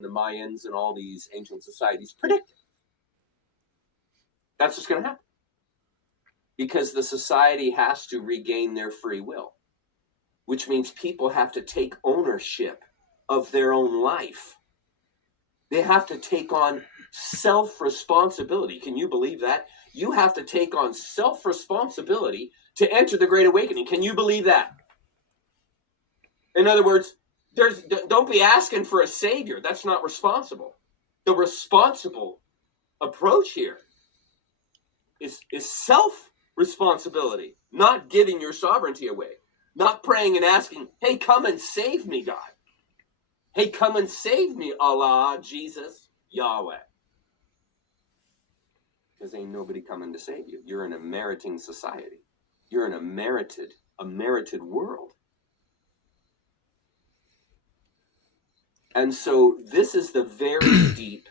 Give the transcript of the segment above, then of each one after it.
the Mayans and all these ancient societies predicted. That's what's going to happen. Because the society has to regain their free will, which means people have to take ownership of their own life. They have to take on self-responsibility. Can you believe that? You have to take on self-responsibility to enter the Great Awakening. Can you believe that? In other words, don't be asking for a savior. That's not responsible. The responsible approach here is self-responsibility, not giving your sovereignty away, not praying and asking, hey, come and save me, God. Hey, come and save me, Allah, Jesus, Yahweh. Because ain't nobody coming to save you. You're in a meriting society. You're in a merited world. And so this is the very deep,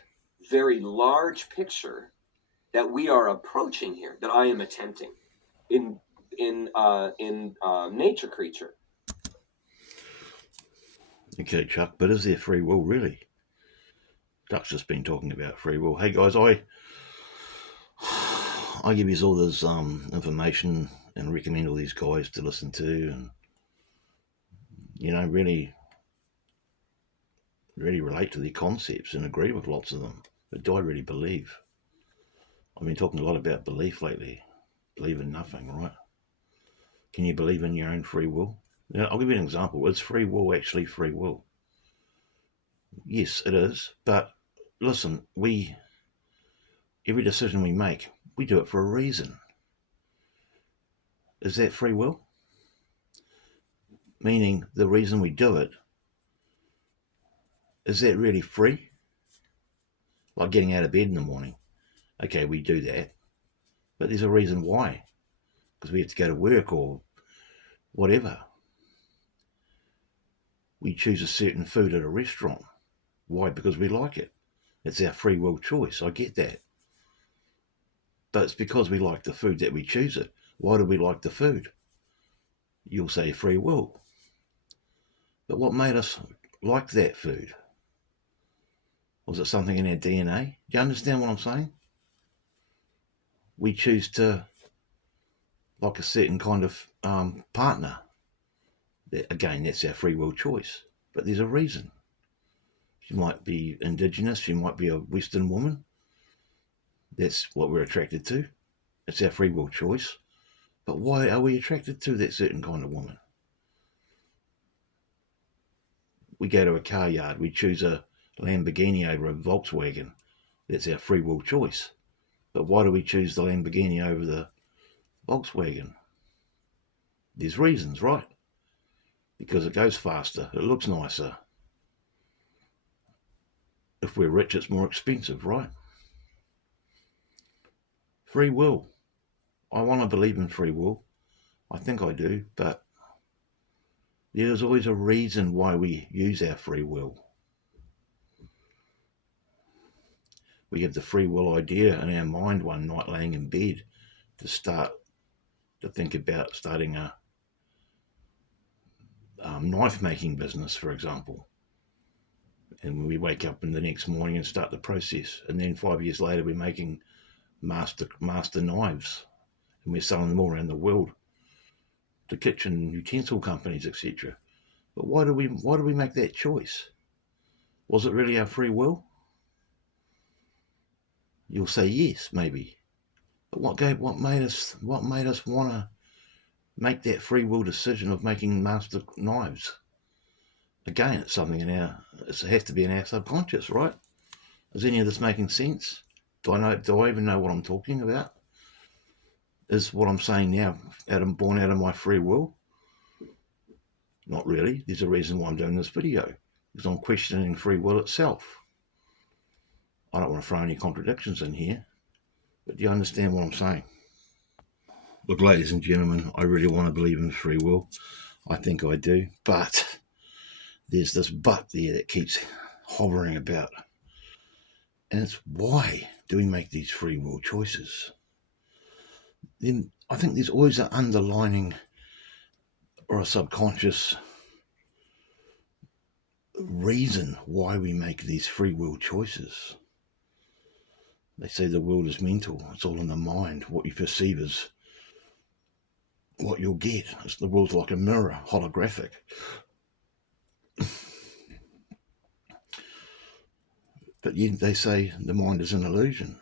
very large picture that we are approaching here, that I am attempting in Nature Creature. Okay, Chuck, but is there free will really? Chuck's just been talking about free will. Hey guys, I give you all this information and recommend all these guys to listen to, and really relate to the concepts and agree with lots of them. But do I really believe? I've been talking a lot about belief lately. Believe in nothing, right? Can you believe in your own free will? Now, I'll give you an example. Is free will actually free will? Yes, it is. But listen, every decision we make, we do it for a reason. Is that free will? Meaning the reason we do it, is that really free? Like getting out of bed in the morning. Okay, we do that. But there's a reason why. Because we have to go to work or whatever. We choose a certain food at a restaurant. Why? Because we like it. It's our free will choice. I get that. But it's because we like the food that we choose it. Why do we like the food? You'll say free will. But what made us like that food? Was it something in our DNA? Do you understand what I'm saying? We choose to like a certain kind of partner. Again, that's our free will choice. But there's a reason. She might be indigenous. She might be a Western woman. That's what we're attracted to. It's our free will choice. But why are we attracted to that certain kind of woman? We go to a car yard. We choose a Lamborghini over a Volkswagen. That's our free will choice. But why do we choose the Lamborghini over the Volkswagen? There's reasons, right? Because it goes faster. It looks nicer. If we're rich, it's more expensive, right? Free will. I want to believe in free will. I think I do, but there's always a reason why we use our free will. We have the free will idea in our mind one night laying in bed to think about starting a knife making business, for example. And we wake up in the next morning and start the process. And then 5 years later, we're making master knives. And we're selling them all around the world to kitchen utensil companies, etc. But why do we make that choice? Was it really our free will? You'll say yes, maybe. But what made us want to make that free will decision of making master knives? Again, it's something it has to be in our subconscious, right? Is any of this making sense? Do I even know what I'm talking about? Is what I'm saying now born out of my free will? Not really. There's a reason why I'm doing this video, because I'm questioning free will itself. I don't want to throw any contradictions in here, but do you understand what I'm saying? Look, ladies and gentlemen, I really want to believe in free will. I think I do, but there's this but there that keeps hovering about. And it's, why do we make these free will choices? Then I think there's always an underlining or a subconscious reason why we make these free will choices. They say the world is mental. It's all in the mind. What you perceive is what you'll get. The world's like a mirror, holographic. But yet they say the mind is an illusion.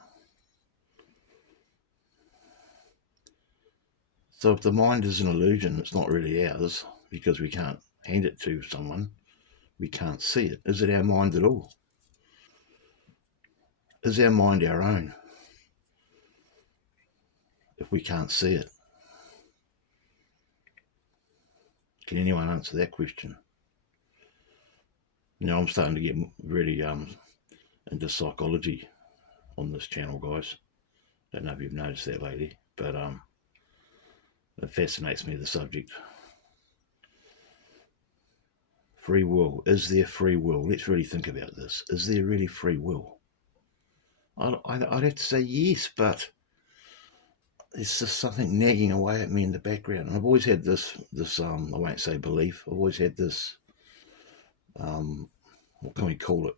So if the mind is an illusion, it's not really ours, because we can't hand it to someone. We can't see it. Is it our mind at all? Is our mind our own if we can't see it? Can anyone answer that question? Now, I'm starting to get really into psychology on this channel, guys. Don't know if you've noticed that lately, but it fascinates me, the subject. Free will. Is there free will? Let's really think about this. Is there really free will? I'd have to say yes, but there's just something nagging away at me in the background. And I've always had this I won't say belief. I've always had this, what can we call it?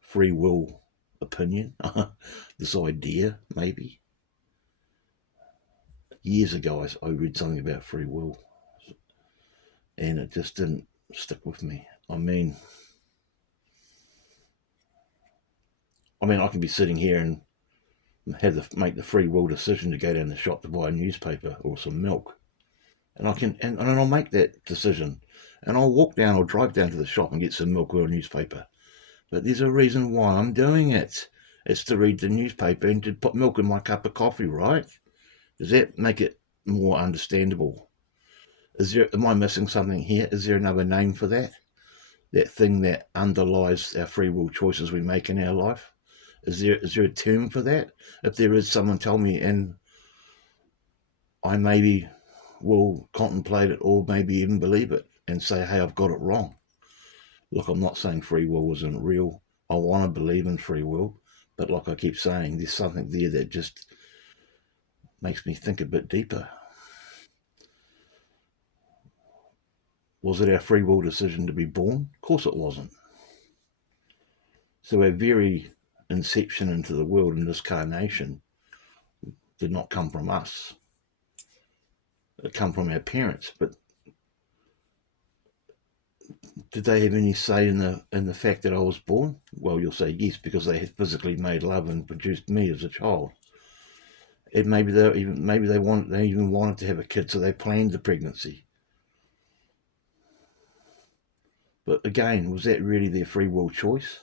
Free will opinion. This idea, maybe. Years ago, I read something about free will, and it just didn't stick with me. I mean, I can be sitting here and make the free will decision to go down the shop to buy a newspaper or some milk, and and I'll make that decision, and I'll walk down or drive down to the shop and get some milk or a newspaper. But there's a reason why I'm doing it. It's to read the newspaper and to put milk in my cup of coffee, right? Does that make it more understandable? Am I missing something here? Is there another name for that? That thing that underlies our free will choices we make in our life? Is there a term for that? If there is, someone tell me, and I maybe will contemplate it, or maybe even believe it and say, hey, I've got it wrong. Look, I'm not saying free will isn't real. I want to believe in free will, but like I keep saying, there's something there that just makes me think a bit deeper. Was it our free will decision to be born? Of course it wasn't. So our very inception into the world in this carnation did not come from us. It came from our parents. But did they have any say in the fact that I was born? Well, you'll say yes, because they had physically made love and produced me as a child. And maybe they even wanted to have a kid, so they planned the pregnancy. But again, was that really their free will choice?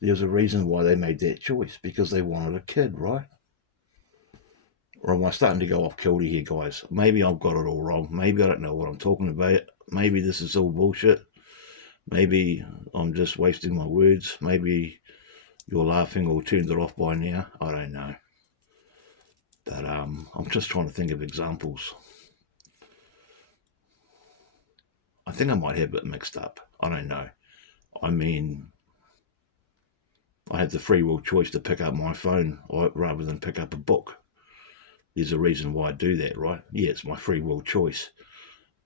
There's a reason why they made that choice, because they wanted a kid, right? Or am I starting to go off kilter here, guys? Maybe I've got it all wrong. Maybe I don't know what I'm talking about. Maybe this is all bullshit. Maybe I'm just wasting my words. Maybe you're laughing or turned it off by now. I don't know. But I'm just trying to think of examples. I think I might have it mixed up. I don't know. I mean, I had the free will choice to pick up my phone rather than pick up a book. There's a reason why I do that, right? Yeah, it's my free will choice.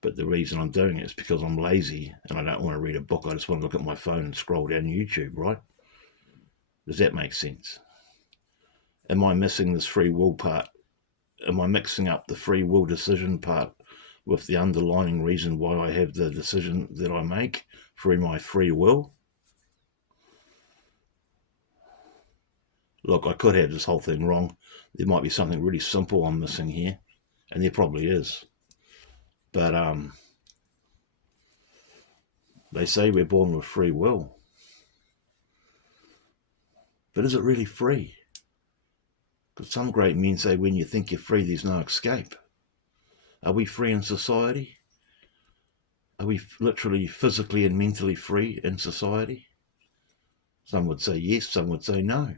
But the reason I'm doing it is because I'm lazy and I don't want to read a book. I just want to look at my phone and scroll down YouTube, right? Does that make sense? Am I missing this free will part? Am I mixing up the free will decision part with the underlying reason why I have the decision that I make through my free will? Look, I could have this whole thing wrong. There might be something really simple I'm missing here, and there probably is. But they say we're born with free will. But is it really free? Because some great men say when you think you're free, there's no escape. Are we free in society? Are we literally physically and mentally free in society? Some would say yes, some would say no.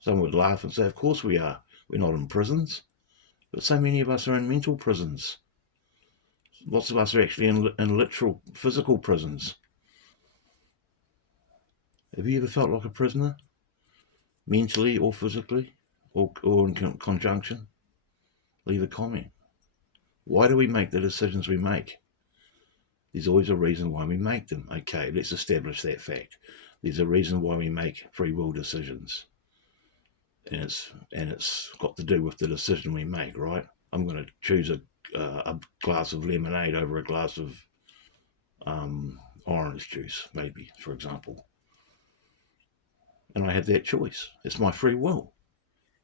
Some would laugh and say, of course we are. We're not in prisons. But so many of us are in mental prisons. Lots of us are actually in literal physical prisons. Have you ever felt like a prisoner? Mentally or physically? Or in conjunction? Leave a comment. Why do we make the decisions we make? There's always a reason why we make them. Okay, let's establish that fact. There's a reason why we make free will decisions. And it's got to do with the decision we make, right? I'm going to choose a glass of lemonade over a glass of orange juice, maybe, for example. And I have that choice. It's my free will.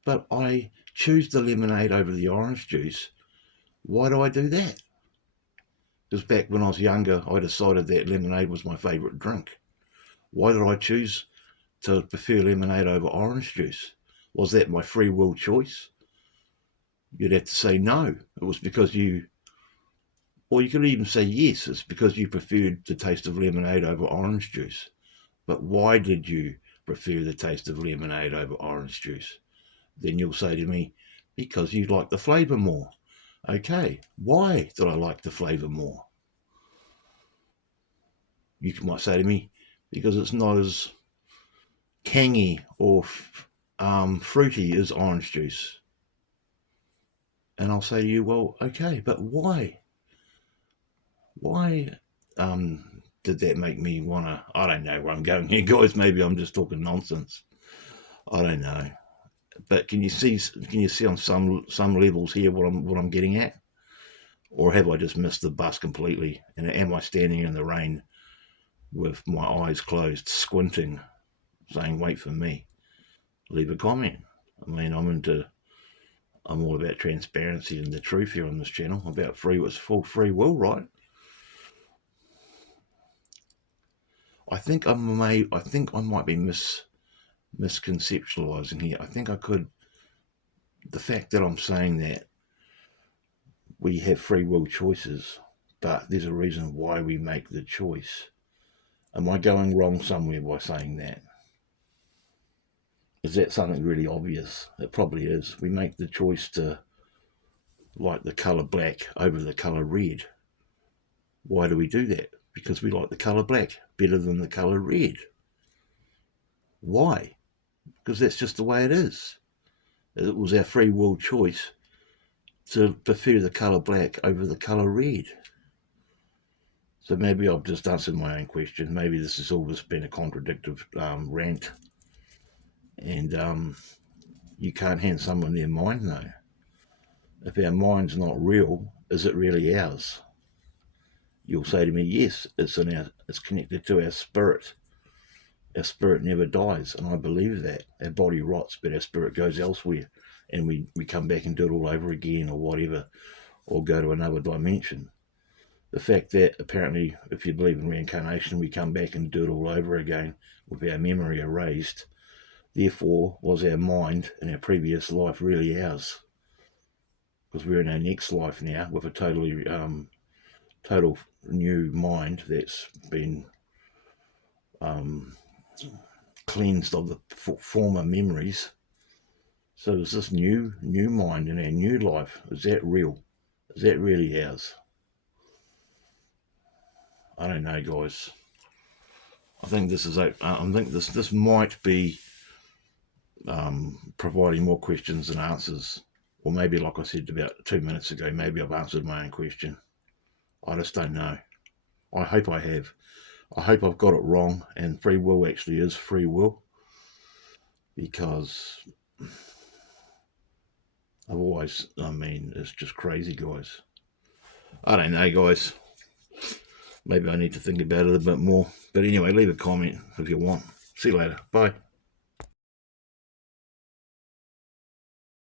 But I choose the lemonade over the orange juice. Why do I do that? Because back when I was younger, I decided that lemonade was my favourite drink. Why did I choose to prefer lemonade over orange juice? Was that my free will choice? You'd have to say no. It was because you, or you could even say yes, it's because you preferred the taste of lemonade over orange juice. But why did you prefer the taste of lemonade over orange juice? Then you'll say to me, because you like the flavour more. Okay, why did I like the flavour more? You might say to me, because it's not as tangy or fruity as orange juice. And I'll say to you, well, okay, but why? Why did that make me want to, I don't know where I'm going here, guys. Maybe I'm just talking nonsense. I don't know. But can you see on some levels here what I'm getting at? Or have I just missed the bus completely? And am I standing in the rain with my eyes closed, squinting, saying, wait for me? Leave a comment. I mean, I'm all about transparency and the truth here on this channel, about full free will, right? I think I might be misconceptualizing here. I think the fact that I'm saying that we have free will choices, but there's a reason why we make the choice. Am I going wrong somewhere by saying that? Is that something really obvious? It probably is. We make the choice to like the colour black over the colour red. Why do we do that? Because we like the colour black better than the colour red. Why? Because that's just the way it is. It was our free will choice to prefer the colour black over the colour red. So maybe I've just answered my own question. Maybe this has all just been a contradictory rant. And you can't hand someone their mind, though. If our mind's not real, is it really ours? You'll say to me, yes, it's connected to our spirit. Our spirit never dies, and I believe that. Our body rots, but our spirit goes elsewhere, and we come back and do it all over again or whatever, or go to another dimension. The fact that apparently, if you believe in reincarnation, we come back and do it all over again with our memory erased. Therefore, was our mind in our previous life really ours? Because we're in our next life now with a total new mind that's been cleansed of the former memories. So is this new mind in our new life, is that real? Is that really ours? I don't know, guys. I think this might be providing more questions than answers. Or maybe, like I said about 2 minutes ago, maybe I've answered my own question. I just don't know. I hope I have. I hope I've got it wrong and free will actually is free will. Because otherwise, I mean, it's just crazy, guys. I don't know, guys. Maybe I need to think about it a bit more. But anyway, leave a comment if you want. See you later. Bye.